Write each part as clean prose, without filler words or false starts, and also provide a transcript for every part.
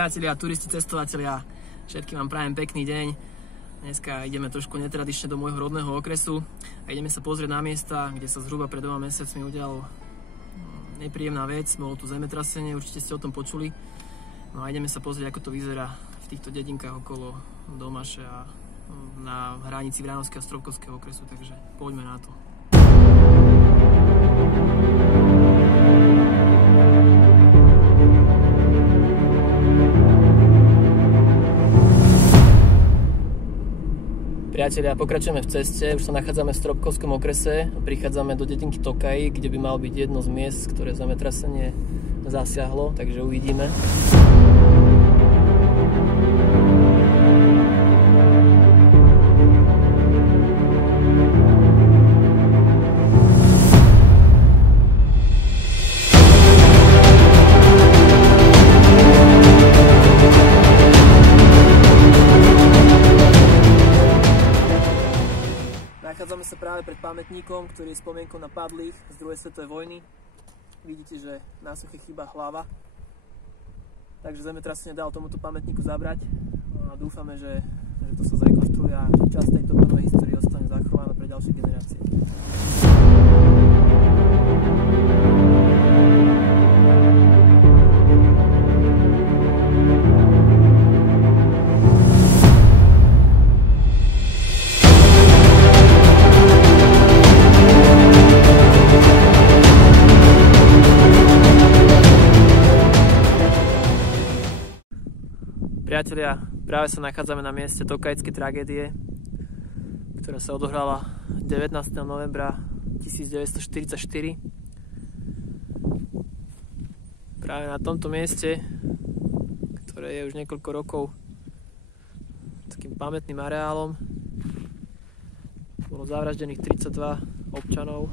Priatelia, turisti, cestovatelia, všetkým vám prajem pekný deň. Dneska ideme trošku netradične do môjho rodného okresu a ideme sa pozrieť na miesta, kde sa zhruba pred 2 mesiacmi udialo nepríjemná vec. Bolo tu zemetrasenie, určite ste o tom počuli. No a ideme sa pozrieť, ako to vyzerá v týchto dedinkách okolo Domaše a na hranici Vránovského a Stropkovského okresu, takže poďme na to. Priatelia, pokračujeme v ceste, už sa nachádzame v Stropkovskom okrese, prichádzame do dedinky Tokaj, kde by mal byť jedno z miest, ktoré zemetrasenie zasiahlo, takže uvidíme. Nachádzame sa práve pred pamätníkom, ktorý je spomienkou na padlých z druhej svetovej vojny. Vidíte, že na suche chýba hlava. Takže zemetrasenie dalo tomuto pamätníku zabrať. No a dúfame, že to sa zrekonštruuje a časť tejto vojnovej histórie ostane zachovaná pre ďalšie generácie. Priatelia, práve sa nachádzame na mieste Tokajskej tragédie, ktorá sa odohrala 19. novembra 1944. Práve na tomto mieste, ktoré je už niekoľko rokov takým pamätným areálom, bolo zavraždených 32 občanov.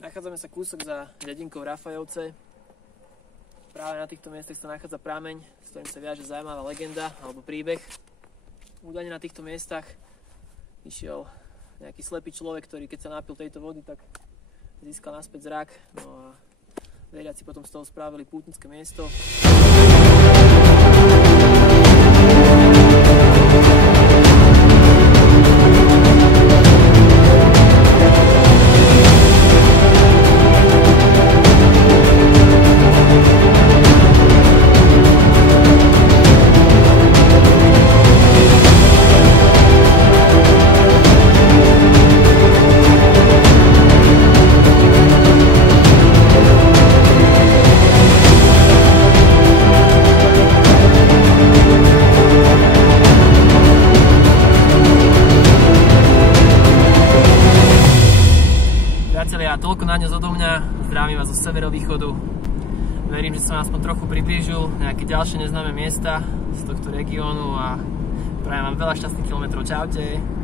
Nachádzame sa kúsok za dedinkou Rafajovce. Práve na týchto miestach sa nachádza prameň, s ktorým sa viaže zaujímavá legenda alebo príbeh. Údajne na týchto miestach išiel nejaký slepý človek, ktorý keď sa napil tejto vody, tak získal naspäť zrak. No a veriaci potom z toho spravili pútnické miesto. Priatelia, toľko na dnes odo mňa. Zdravím vás zo severovýchodu. Verím, že som aspoň trochu priblížil nejaké ďalšie neznáme miesta z tohto regiónu a prajem vám veľa šťastných kilometrov. Čaute.